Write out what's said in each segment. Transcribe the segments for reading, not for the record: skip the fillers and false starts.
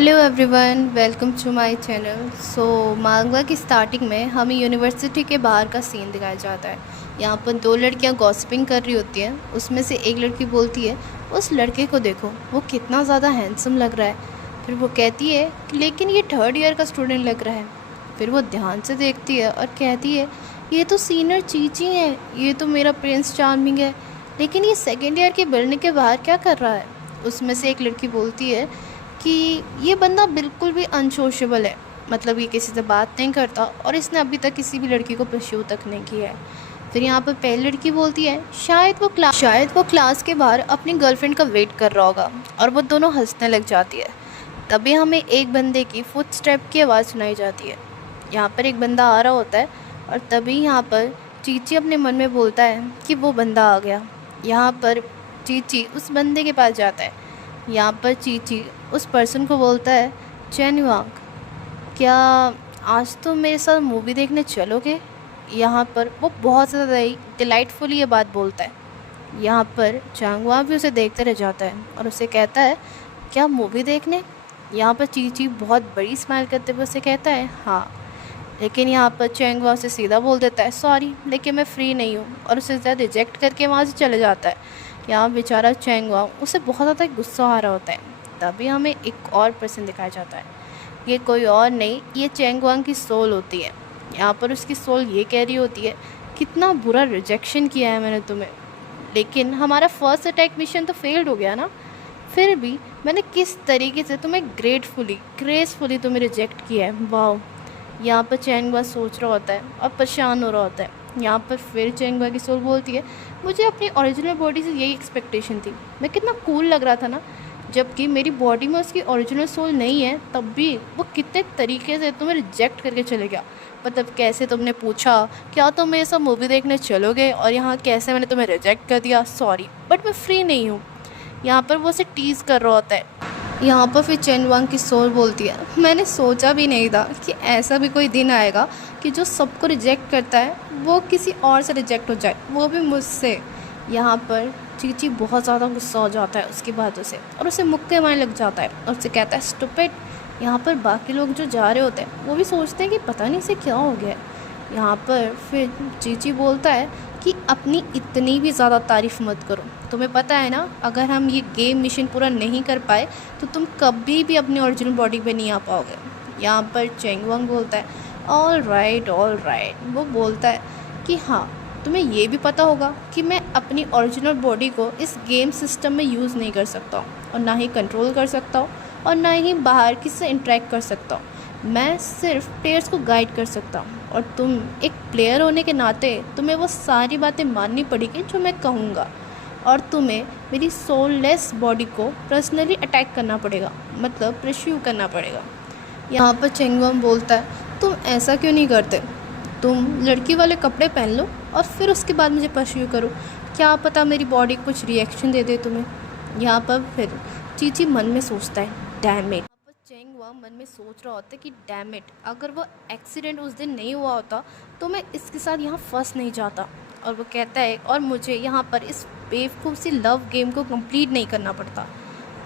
Hello everyone, welcome to my channel. मांगवा की starting में हमें यूनिवर्सिटी के बाहर का सीन दिखाया जाता है। यहाँ पर दो लड़कियाँ गॉसिपिंग कर रही होती हैं। उसमें से एक लड़की बोलती है, उस लड़के को देखो, वो कितना ज़्यादा हैंडसम लग रहा है। फिर वो कहती है लेकिन ये थर्ड ईयर का स्टूडेंट लग रहा है। फिर वो ध्यान से देखती है और कहती है, ये तो सीनियर चीची है, ये तो मेरा प्रिंस चार्मिंग है, लेकिन ये सेकेंड ईयर के बिल्डिंग के बाहर क्या कर रहा है। उसमें से एक लड़की बोलती है कि ये बंदा बिल्कुल भी अनसोशेबल है, मतलब ये किसी से बात नहीं करता और इसने अभी तक किसी भी लड़की को परस्यू तक नहीं किया है। फिर यहाँ पर पहली लड़की बोलती है, शायद वो क्लास के बाहर अपनी गर्लफ्रेंड का वेट कर रहा होगा, और वो दोनों हंसने लग जाती है। तभी हमें एक बंदे की फुट स्टेप की आवाज़ सुनाई जाती है। यहाँ पर एक बंदा आ रहा होता है और तभी यहाँ पर चीची अपने मन में बोलता है कि वो बंदा आ गया। यहाँ पर चीची उस बंदे के पास जाता है। यहाँ पर चीची उस पर्सन को बोलता है, चैनवांग, क्या आज तुम मेरे साथ मूवी देखने चलोगे। यहाँ पर वो बहुत ज़्यादा डिलाइटफुली ये बात बोलता है। यहाँ पर चांगवा भी उसे देखते रह जाता है और उसे कहता है, क्या मूवी देखने। यहाँ पर चीची बहुत बड़ी स्माइल करते हुए उसे कहता है, हाँ। लेकिन यहाँ पर चैंगवा उसे सीधा बोल देता है, सॉरी लेकिन मैं फ्री नहीं हूँ, और उसे ज़्यादा रिजेक्ट करके वहाँ से चले जाता है। यहाँ बेचारा चैंगवा, उसे बहुत ज़्यादा गुस्सा आ रहा होता है। तभी हमें एक और पर्सन दिखाया जाता है। ये कोई और नहीं, ये चैंगवांग की सोल होती है। यहाँ पर उसकी सोल ये कह रही होती है, कितना बुरा रिजेक्शन किया है मैंने तुम्हें, लेकिन हमारा फर्स्ट अटैक मिशन तो फेल्ड हो गया ना। फिर भी मैंने किस तरीके से तुम्हें ग्रेसफुली तुम्हें रिजेक्ट किया है, वाह। यहाँ पर चैंगवा सोच रहा होता है और परेशान हो रहा होता है। यहाँ पर फिर चैंगवा की सोल बोलती है, मुझे अपनी ओरिजिनल बॉडी से यही एक्सपेक्टेशन थी, मैं कितना कूल लग रहा था ना, जबकि मेरी बॉडी में उसकी ओरिजिनल सोल नहीं है, तब भी वो कितने तरीके से तुम्हें रिजेक्ट करके चले गया। मतलब कैसे तुमने पूछा क्या तुम मेरे साथ मूवी देखने चलोगे, और यहाँ कैसे मैंने तुम्हें रिजेक्ट कर दिया, सॉरी बट मैं फ्री नहीं हूँ। यहाँ पर वो उसे टीज़ कर रहा होता है। यहाँ पर फिर चैनवांग की सोल बोलती है, मैंने सोचा भी नहीं था कि ऐसा भी कोई दिन आएगा कि जो सबको रिजेक्ट करता है वो किसी और से रिजेक्ट हो जाए, वो भी मुझसे। यहाँ पर चीची बहुत ज़्यादा गुस्सा हो जाता है उसकी बातों से और उसे मुक्के मारने लग जाता है और उसे कहता है, स्टूपिड। यहाँ पर बाकी लोग जो जा रहे होते हैं वो भी सोचते हैं कि पता नहीं इसे क्या हो गया। यहाँ पर फिर चीची बोलता है कि अपनी इतनी भी ज़्यादा तारीफ़ मत करो, तुम्हें पता है ना, अगर हम ये गेम मिशन पूरा नहीं कर पाए तो तुम कभी भी अपनी ओरिजिनल बॉडी पे नहीं आ पाओगे। यहाँ पर चैंगवांग बोलता है, ऑल राइट। वो बोलता है कि हाँ, तुम्हें ये भी पता होगा कि मैं अपनी ओरिजिनल बॉडी को इस गेम सिस्टम में यूज़ नहीं कर सकता हूँ, और ना ही कंट्रोल कर सकता हूँ, और ना ही बाहर किसी से इंटरेक्ट कर सकता हूँ। मैं सिर्फ प्लेयर्स को गाइड कर सकता हूँ, और तुम एक प्लेयर होने के नाते तुम्हें वो सारी बातें माननी पड़ेगी जो मैं कहूँगा, और तुम्हें मेरी सोललेस बॉडी को पर्सनली अटैक करना पड़ेगा, मतलब परस्यू करना पड़ेगा। यहाँ पर चैंगवांग बोलता है, तुम ऐसा क्यों नहीं करते, तुम लड़की वाले कपड़े पहन लो और फिर उसके बाद मुझे परस्यू करो, क्या पता मेरी बॉडी कुछ रिएक्शन दे दे तुम्हें। यहाँ पर फिर चीची मन में सोचता है, डैम इट। चैंगवा मन में सोच रहा होता है कि डैम इट, अगर वो एक्सीडेंट उस दिन नहीं हुआ होता तो मैं इसके साथ यहाँ फंस नहीं जाता। और वो कहता है, और मुझे यहाँ पर इस बेवकूफ़ सी लव गेम को कंप्लीट नहीं करना पड़ता।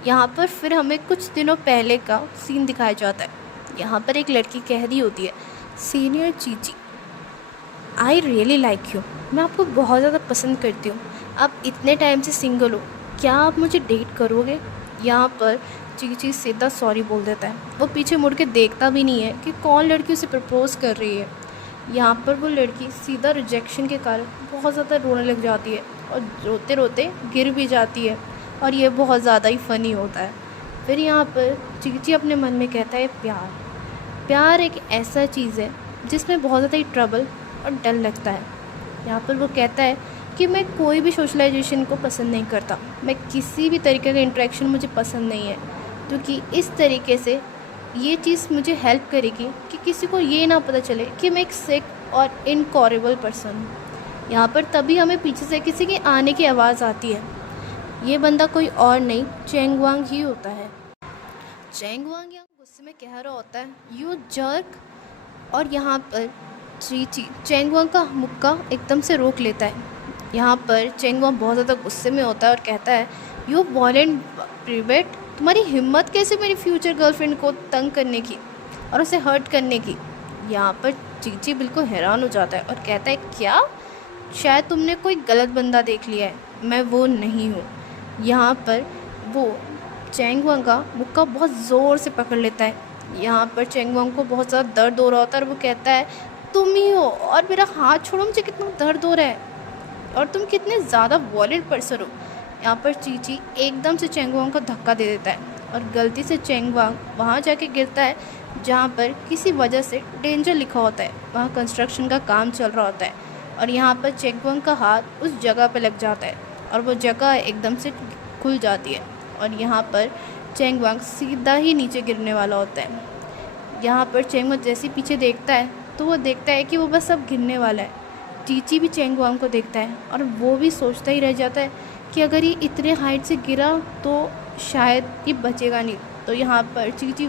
यहाँ पर फिर हमें कुछ दिनों पहले का सीन दिखाया जाता है। यहाँ पर एक लड़की कह रही होती है, senior Chichi, I really like you, मैं आपको बहुत ज़्यादा पसंद करती हूँ, आप इतने टाइम से सिंगल हो, क्या आप मुझे डेट करोगे। यहाँ पर चीची सीधा सॉरी बोल देता है, वो पीछे मुड़ के देखता भी नहीं है कि कौन लड़की उसे प्रपोज़ कर रही है। यहाँ पर वो लड़की सीधा रिजेक्शन के कारण बहुत ज़्यादा रोने लग जाती है और रोते रोते गिर भी जाती है, और ये बहुत ज़्यादा ही फ़नी होता है। फिर यहाँ पर चीची अपने मन में कहता है, प्यार एक ऐसा चीज़ है जिसमें बहुत ज़्यादा ही ट्रबल और डर लगता है। यहाँ पर वो कहता है कि मैं कोई भी सोशलाइजेशन को पसंद नहीं करता, मैं किसी भी तरीके का इंटरेक्शन मुझे पसंद नहीं है, क्योंकि इस तरीके से ये चीज़ मुझे हेल्प करेगी कि किसी को ये ना पता चले कि मैं एक सिक और इनकॉरेबल पर्सन हूँ। यहाँ पर तभी हमें पीछे से किसी के आने की आवाज़ आती है। ये बंदा कोई और नहीं, चैंगवांग ही होता है। चैंगवांग यहाँ गुस्से में कह रहा होता है, यू जर्क। और यहाँ पर चीची चैंगवांग का मुक्का एकदम से रोक लेता है। यहाँ पर चैंगवांग बहुत ज़्यादा गुस्से में होता है और कहता है, यू वॉलेंट प्रीबेट, तुम्हारी हिम्मत कैसे मेरी फ्यूचर गर्लफ्रेंड को तंग करने की और उसे हर्ट करने की। यहाँ पर चीची बिल्कुल हैरान हो जाता है और कहता है, क्या? शायद तुमने कोई गलत बंदा देख लिया है, मैं वो नहीं हूँ। यहाँ पर वो चैंगवांग का मुक्का बहुत ज़ोर से पकड़ लेता है। यहाँ पर चैंगवांग को बहुत ज़्यादा दर्द हो रहा होता है और वो कहता है, तुम ही हो, और मेरा हाथ छोड़ो, मुझे कितना दर्द हो रहा है और तुम कितने ज़्यादा वॉयलेंट पर्सन हो। यहाँ पर चीची एकदम से चैंगवांग को धक्का दे देता है और गलती से चैंगवांग वहाँ जाके गिरता है जहाँ पर किसी वजह से डेंजर लिखा होता है। वहाँ कंस्ट्रक्शन का काम चल रहा होता है और यहाँ पर चैंगवांग का हाथ उस जगह पर लग जाता है और वो जगह एकदम से खुल जाती है और यहाँ पर चैंगवांग सीधा ही नीचे गिरने वाला होता है। यहाँ पर चैंगवांग जैसे पीछे देखता है तो वो देखता है कि वो बस अब गिरने वाला है। चीची भी चैंगवांग को देखता है और वो भी सोचता ही रह जाता है कि अगर ये इतने हाइट से गिरा तो शायद ये बचेगा नहीं। तो यहाँ पर चीची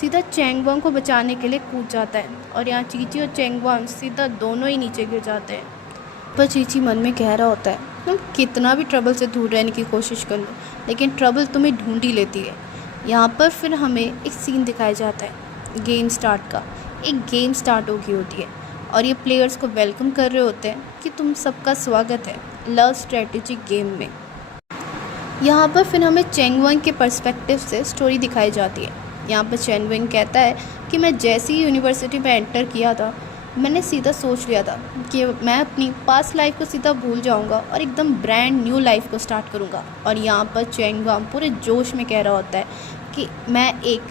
सीधा चैंगवांग को बचाने के लिए कूद जाता है और यहाँ चीची और चैंगवांग सीधा दोनों ही नीचे गिर जाते हैं। पर चीची मन में कह रहा होता है, तुम कितना भी ट्रबल से दूर रहने की कोशिश कर लो लेकिन ट्रबल तुम्हें ढूंढ ही लेती है। यहाँ पर फिर हमें एक सीन दिखाया जाता है गेम स्टार्ट का। एक गेम स्टार्ट हो गई होती है और ये प्लेयर्स को वेलकम कर रहे होते हैं कि तुम सबका स्वागत है लव स्ट्रेटजी गेम में। यहाँ पर फिर हमें चैंगवांग के पर्सपेक्टिव से स्टोरी दिखाई जाती है। यहाँ पर चैंगवांग कहता है कि मैं जैसे ही यूनिवर्सिटी में एंटर किया था मैंने सीधा सोच लिया था कि मैं अपनी पास्ट लाइफ को सीधा भूल जाऊंगा और एकदम ब्रांड न्यू लाइफ को स्टार्ट करूंगा। और यहाँ पर चैंगवांग पूरे जोश में कह रहा होता है कि मैं एक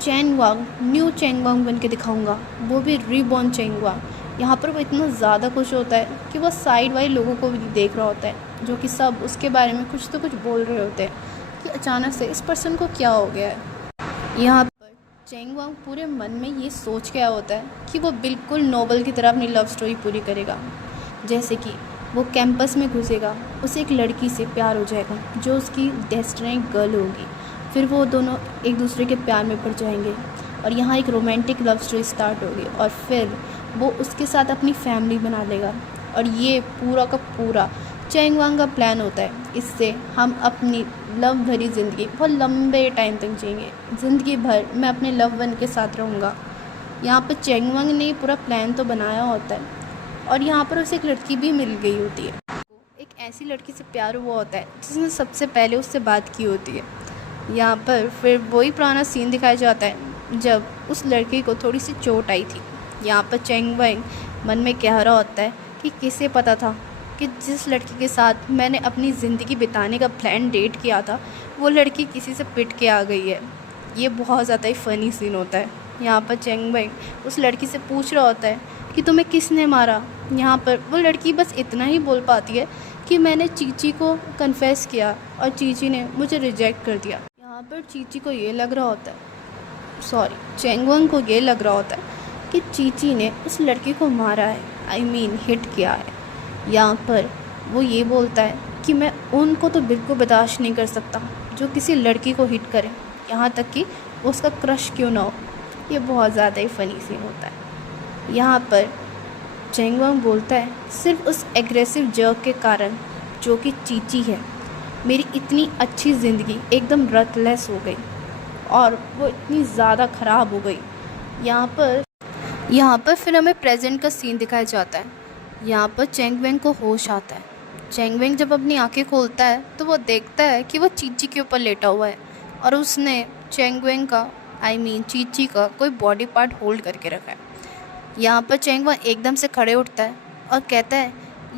चैंगवांग न्यू चैंगवांग बन के दिखाऊँगा, वो भी रीबॉर्न चैंगवांग। यहाँ पर वो इतना ज़्यादा खुश होता है कि वो साइड वाले लोगों को भी देख रहा होता है जो कि सब उसके बारे में कुछ तो कुछ बोल रहे होते हैं कि अचानक से इस पर्सन को क्या हो गया है। यहाँ चैंगवांग पूरे मन में ये सोच के आया होता है कि वो बिल्कुल नोबल की तरह अपनी लव स्टोरी पूरी करेगा। जैसे कि वो कैंपस में घुसेगा, उसे एक लड़की से प्यार हो जाएगा जो उसकी डेस्टिनी गर्ल होगी। फिर वो दोनों एक दूसरे के प्यार में पड़ जाएंगे और यहाँ एक रोमांटिक लव स्टोरी स्टार्ट होगी और फिर वो उसके साथ अपनी फैमिली बना लेगा। और ये पूरा का पूरा चैंगवांग का प्लान होता है। इससे हम अपनी लव भरी ज़िंदगी बहुत लंबे टाइम तक जिएंगे, ज़िंदगी भर मैं अपने लव वन के साथ रहूँगा। यहाँ पर चैंगवांग ने पूरा प्लान तो बनाया होता है और यहाँ पर उसे एक लड़की भी मिल गई होती है। एक ऐसी लड़की से प्यार हुआ होता है जिसने सबसे पहले उससे बात की होती है। यहाँ पर फिर वही पुराना सीन दिखाया जाता है जब उस लड़की को थोड़ी सी चोट आई थी। यहाँ पर चैंगवांग मन में कह रहा होता है कि किसे पता था कि जिस लड़की के साथ मैंने अपनी ज़िंदगी बिताने का प्लान डेट किया था वो लड़की किसी से पिट के आ गई है। ये बहुत ज़्यादा ही फ़नी सीन होता है। यहाँ पर चैंगवांग उस लड़की से पूछ रहा होता है कि तुम्हें किसने मारा। यहाँ पर वो लड़की बस इतना ही बोल पाती है कि मैंने चीची को कन्फेस किया और चीची ने मुझे रिजेक्ट कर दिया। यहाँ पर चीची को ये लग रहा होता है, चैंगवांग को ये लग रहा होता है कि चीची ने उस लड़की को मारा है, हिट किया है। यहाँ पर वो ये बोलता है कि मैं उनको तो बिल्कुल बर्दाश्त नहीं कर सकता जो किसी लड़की को हिट करे, यहाँ तक कि उसका क्रश क्यों ना हो। ये बहुत ज़्यादा ही फ़नी सीन होता है। यहाँ पर चैंगवांग बोलता है, सिर्फ उस एग्रेसिव जर्क के कारण जो कि चीची है मेरी इतनी अच्छी ज़िंदगी एकदम रतलेस हो गई और वो इतनी ज़्यादा ख़राब हो गई। यहाँ पर फिर हमें प्रेजेंट का सीन दिखाया जाता है। यहाँ पर चैंगवांग को होश आता है। चैंगवांग जब अपनी आंखें खोलता है तो वो देखता है कि वो चीची के ऊपर लेटा हुआ है और उसने चैंगवांग का चीची का कोई बॉडी पार्ट होल्ड करके रखा है। यहाँ पर चैंगवांग एकदम से खड़े उठता है और कहता है,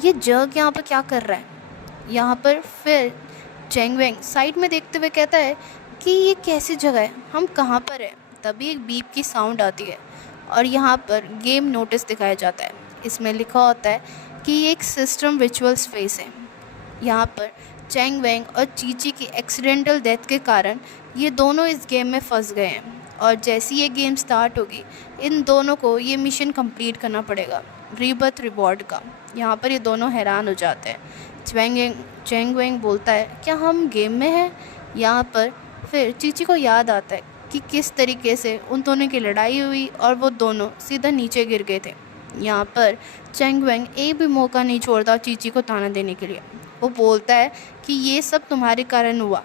ये जग यहाँ पर क्या कर रहा है। यहाँ पर फिर चैंगवांग साइड में देखते हुए कहता है कि ये कैसी जगह है, हम कहाँ पर हैं। तभी एक बीप की साउंड आती है और यहाँ पर गेम नोटिस दिखाया जाता है। इसमें लिखा होता है कि ये एक सिस्टम रिचुअल स्पेस है। यहाँ पर चैंगवांग और चीची की एक्सीडेंटल डेथ के कारण ये दोनों इस गेम में फंस गए हैं और जैसी ये गेम स्टार्ट होगी इन दोनों को ये मिशन कंप्लीट करना पड़ेगा रीबर्थ रिवॉर्ड का। यहाँ पर ये दोनों हैरान हो जाते हैं। चैंगवांग बोलता है, क्या हम गेम में हैं। यहाँ पर फिर चीची को याद आता है कि किस तरीके से उन दोनों की लड़ाई हुई और वो दोनों सीधा नीचे गिर गए थे। यहाँ पर चैंगवांग एक भी मौका नहीं छोड़ता चीची को ताना देने के लिए। वो बोलता है कि ये सब तुम्हारे कारण हुआ।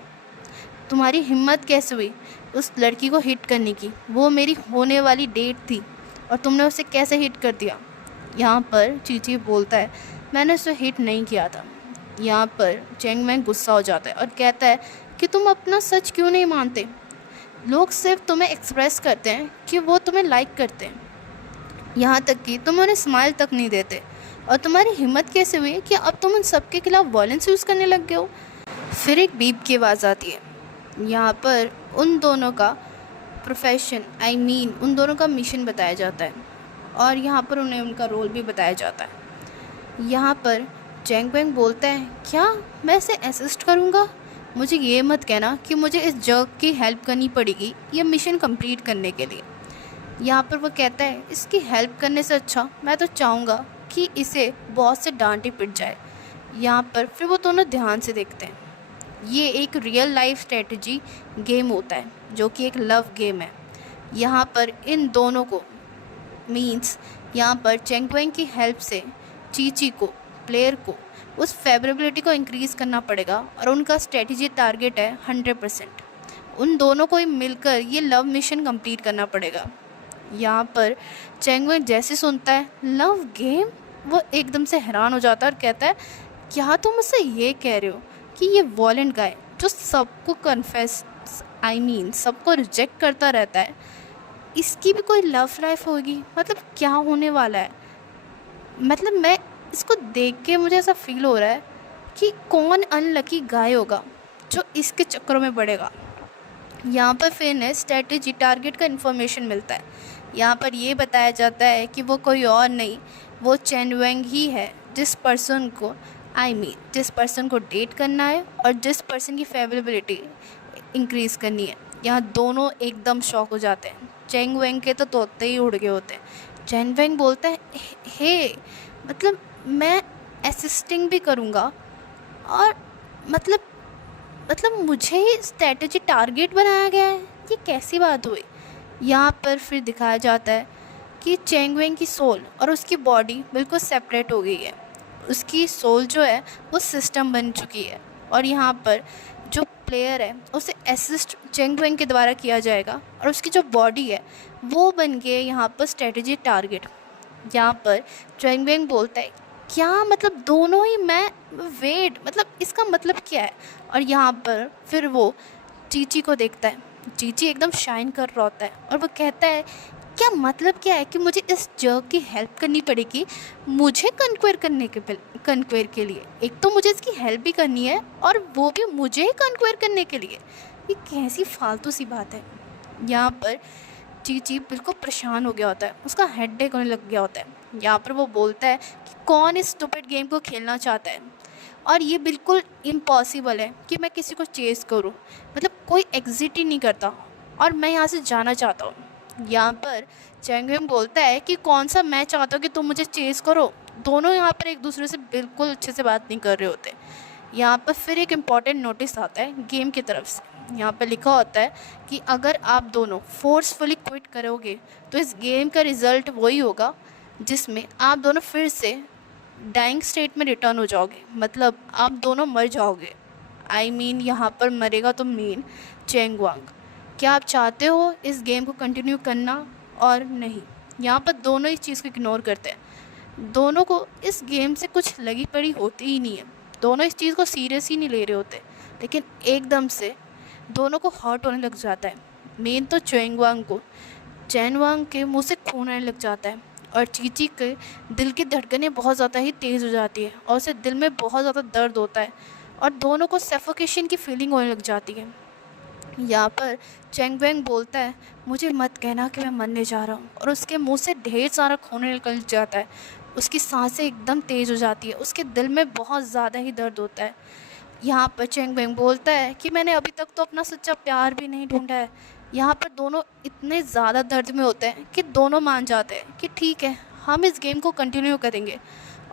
तुम्हारी हिम्मत कैसे हुई उस लड़की को हिट करने की? वो मेरी होने वाली डेट थी और तुमने उसे कैसे हिट कर दिया? यहाँ पर चीची बोलता है, मैंने उसे हिट नहीं किया था। यहाँ पर चेंग मैंग गुस्सा हो जाता है और कहता है कि तुम अपना सच क्यों नहीं मानते? लोग सिर्फ तुम्हें एक्सप्रेस करते हैं कि वो तुम्हें लाइक करते हैं, यहाँ तक कि तुम उन्हें स्माइल तक नहीं देते। और तुम्हारी हिम्मत कैसे हुई कि अब तुम उन सबके खिलाफ वायलेंस यूज़ करने लग गए हो? फिर एक बीप की आवाज़ आती है। यहाँ पर उन दोनों का प्रोफेशन उन दोनों का मिशन बताया जाता है और यहाँ पर उन्हें उनका रोल भी बताया जाता है। यहाँ पर चेंग वेंग बोलता है, क्या मैं इसे असिस्ट करूँगा? मुझे ये मत कहना कि मुझे इस जग की हेल्प करनी पड़ेगी ये मिशन कंप्लीट करने के लिए। यहाँ पर वो कहता है, इसकी हेल्प करने से अच्छा मैं तो चाहूँगा कि इसे बॉस से डांटे पिट जाए। यहाँ पर फिर वो दोनों ध्यान से देखते हैं। ये एक रियल लाइफ स्ट्रेटजी गेम होता है जो कि एक लव गेम है। यहाँ पर इन दोनों को यहाँ पर चेंग वेंग की हेल्प से चीची को प्लेयर को उस फेवरेबिलिटी को इंक्रीज़ करना पड़ेगा और उनका स्ट्रेटजी टारगेट है 100%। उन दोनों को ही मिलकर ये लव मिशन कंप्लीट करना पड़ेगा। यहाँ पर चेंग वेंग जैसे सुनता है लव गेम, वो एकदम से हैरान हो जाता है और कहता है, क्या तुम मुझसे ये कह रहे हो कि ये वॉलेंट गाय जो सबको सबको रिजेक्ट करता रहता है, इसकी भी कोई लव लाइफ होगी? मतलब क्या होने वाला है? मतलब मैं इसको देख के मुझे ऐसा फील हो रहा है कि कौन अनलकी गाय होगा जो इसके चक्करों में पड़ेगा। यहाँ पर फिर ने स्ट्रेटेजी टारगेट का इन्फॉर्मेशन मिलता है। यहाँ पर ये बताया जाता है कि वो कोई और नहीं, वो चेंग वेंग ही है जिस पर्सन को डेट करना है और जिस पर्सन की फेवरेबिलिटी इंक्रीज़ करनी है। यहाँ दोनों एकदम शॉक हो जाते हैं। चेंग वेंग के तो तोते ही उड़ गए होते हैं। चेंग वेंग बोलता है, हे मतलब मैं असिस्टिंग भी करूँगा और मतलब मुझे ही स्ट्रेटजी टारगेट बनाया गया है, ये कैसी बात हुई? यहाँ पर फिर दिखाया जाता है कि चेंग वेंग की सोल और उसकी बॉडी बिल्कुल सेपरेट हो गई है। उसकी सोल जो है वो सिस्टम बन चुकी है और यहाँ पर जो प्लेयर है उसे असिस्ट चेंग वेंग के द्वारा किया जाएगा और उसकी जो बॉडी है वो बन गई यहाँ पर स्ट्रेटजी टारगेट। यहाँ पर चेंग वेंग बोलता है, क्या मतलब दोनों ही वेट मतलब इसका मतलब क्या है? और यहाँ पर फिर वो चीची को देखता है। चीची एकदम शाइन कर रहा होता है और वो कहता है, क्या मतलब क्या है कि मुझे इस जग की हेल्प करनी पड़ेगी मुझे कन्क्वेयर के लिए? एक तो मुझे इसकी हेल्प भी करनी है और वो भी मुझे ही कन्क्वेयर करने के लिए। ये कैसी फालतू सी बात है। यहाँ पर चीची बिल्कुल परेशान हो गया होता है, उसका हेडेक होने लग गया होता है। यहाँ पर वो बोलता है कि कौन इस स्टूपिड गेम को खेलना चाहता है और ये बिल्कुल इम्पॉसिबल है कि मैं किसी को चेस करूं, मतलब कोई एग्जिट ही नहीं करता और मैं यहाँ से जाना चाहता हूँ। यहाँ पर चेंग वेंग बोलता है कि कौन सा मैं चाहता हूँ कि तुम मुझे चेस करो। दोनों यहाँ पर एक दूसरे से बिल्कुल अच्छे से बात नहीं कर रहे होते। यहाँ पर फिर एक इम्पॉर्टेंट नोटिस आता है गेम की तरफ से। यहाँ पर लिखा होता है कि अगर आप दोनों फोर्सफुली क्विट करोगे तो इस गेम का रिज़ल्ट वही होगा जिसमें आप दोनों फिर से डाइंग स्टेट में रिटर्न हो जाओगे, मतलब आप दोनों मर जाओगे। यहाँ पर मरेगा तो चेंग वेंग। क्या आप चाहते हो इस गेम को कंटिन्यू करना और नहीं? यहाँ पर दोनों इस चीज़ को इग्नोर करते हैं। दोनों को इस गेम से कुछ लगी पड़ी होती ही नहीं है, दोनों इस चीज़ को सीरियस ही नहीं ले रहे होते। लेकिन एकदम से दोनों को हर्ट होने लग जाता है। तो चेंग वेंग के मुँह से खून आने लग जाता है और चीची के दिल की धड़कनें बहुत ज़्यादा ही तेज़ हो जाती है और उसे दिल में बहुत ज़्यादा दर्द होता है और दोनों को सफोकेशन की फीलिंग होने लग जाती है। यहाँ पर चेंग वेंग बोलता है, मुझे मत कहना कि मैं मरने जा रहा हूँ, और उसके मुंह से ढेर सारा खून निकल जाता है। उसकी सांसें एकदम तेज़ हो जाती है, उसके दिल में बहुत ज़्यादा ही दर्द होता है। यहाँ पर चेंग वेंग बोलता है कि मैंने अभी तक तो अपना सच्चा प्यार भी नहीं ढूंढा है। यहाँ पर दोनों इतने ज़्यादा दर्द में होते हैं कि दोनों मान जाते हैं कि ठीक है, हम इस गेम को कंटिन्यू करेंगे।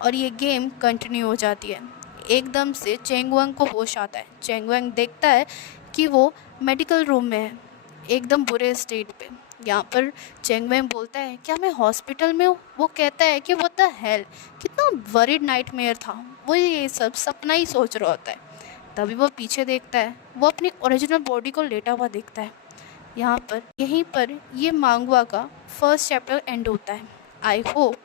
और ये गेम कंटिन्यू हो जाती है। एकदम से चेंग वेंग को होश आता है। चेंग वेंग देखता है कि वो मेडिकल रूम में है, एकदम बुरे स्टेट पे। यहाँ पर चेंग वेंग बोलता है, क्या मैं हॉस्पिटल में हूँ? वो कहता है कि व्हाट द हेल, कितना वरीड नाइटमेयर था वो, ये सब सपना ही सोच रहा होता है। तभी वो पीछे देखता है, वो अपनी ओरिजिनल बॉडी को लेटा हुआ देखता है। यहीं पर ये मांगवा का फर्स्ट चैप्टर एंड होता है। आई होप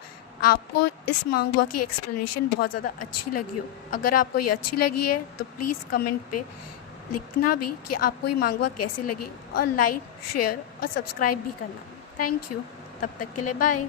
आपको इस मांगवा की एक्सप्लेनेशन बहुत ज़्यादा अच्छी लगी हो। अगर आपको ये अच्छी लगी है तो प्लीज़ कमेंट पे लिखना भी कि आपको ये मांगवा कैसी लगी, और लाइक, शेयर और सब्सक्राइब भी करना। Thank you. तब तक के लिए बाय।